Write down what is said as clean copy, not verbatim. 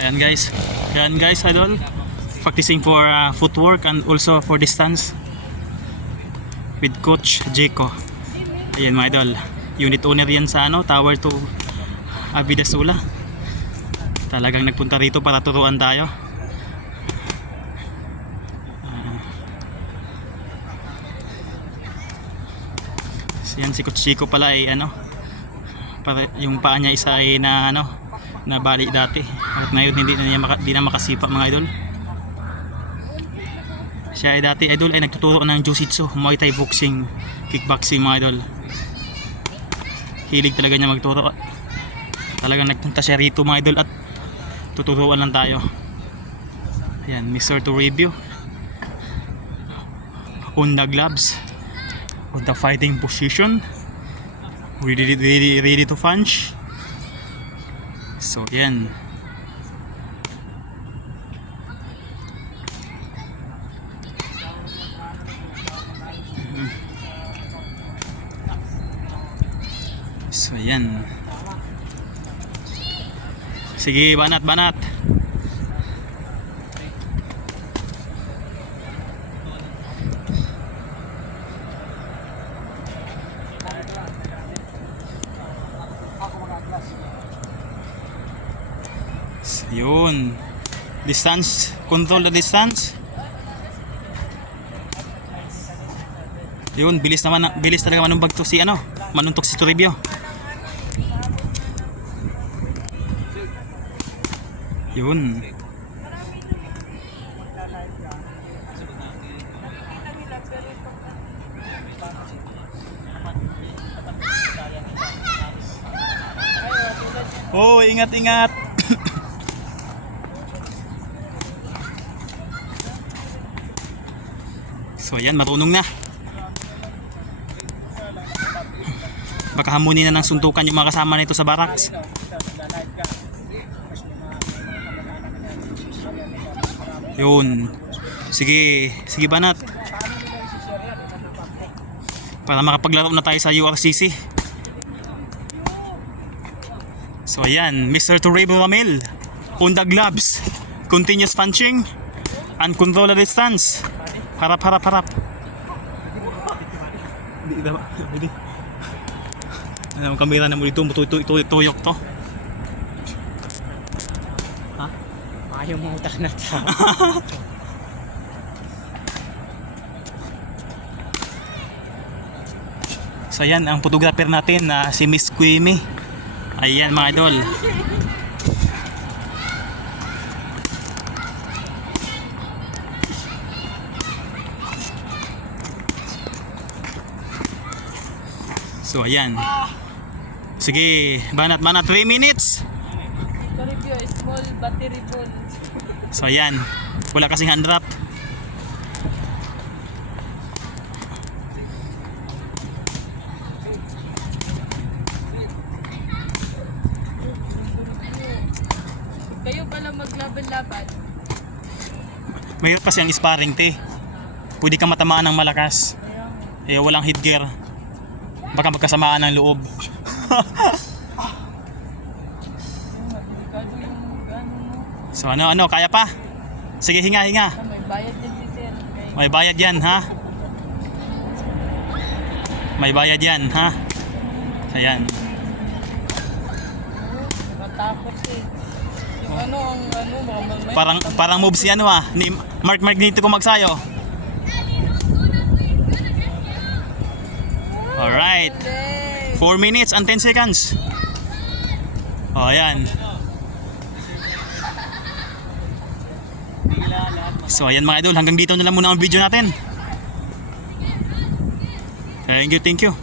Ayan guys, idol. Practicing for footwork and also for distance with Coach Jeko. Ayan mga idol. Unit owner yan sa Tower 2 Avidasula. Talagang nagpunta rito para turuan tayo. Yan si Coach Jeko pala ay para yung paa niya isa ay nabali dati at ngayon hindi na makasipa mga idol. Siya ay dati idol ay nagtuturo ng Jiu-Jitsu, Muay Thai boxing, kickboxing mga idol. Hilig talaga niya magturo. Talagang nagpunta siya rito mga idol at tuturuan lang tayo. Ayan, Mr. to review on the gloves, on the fighting position, ready to punch. So yan. So yan. Sige, banat. Yun. Distance, control the distance. Yun, bilis talaga manumbag to si manuntok si Toribio. Yun. Oh, ingat. So ayan, marunong na. Baka hamunin na ng suntukan yung mga kasama nito sa barracks. Yun. Sige banat. Para makapaglaro na tayo sa URCC. So ayan, Mr. Toribio Ramil on the gloves. Continuous punching and control the distance. Harap. Hindi. Ang kamera na mo dito, tuyok to. Ha? Ayaw mo utak na ta. So ayan, ang photographer natin na si Miss Queenie. Ayan mga idol. So ayan. Sige, banat 3 minutes. Review small battery full. So ayan, wala kasing hand wrap. Kayo pala maglaban-laban. Mahirap kasi ang sparring pwede kang matamaan ng malakas. Walang headgear. Baka magkasamaan ng loob. So kaya pa? Sige, hinga. May bayad yan si sir. May bayad yan, ha? May bayad yan, ha? Ayan. Matakot Yung Parang moves yan ni Mark Magnito kung magsayo. Alright. 4 minutes and 10 seconds. O, ayan. So, ayan mga idol. Hanggang dito na lang muna ang video natin. Thank you.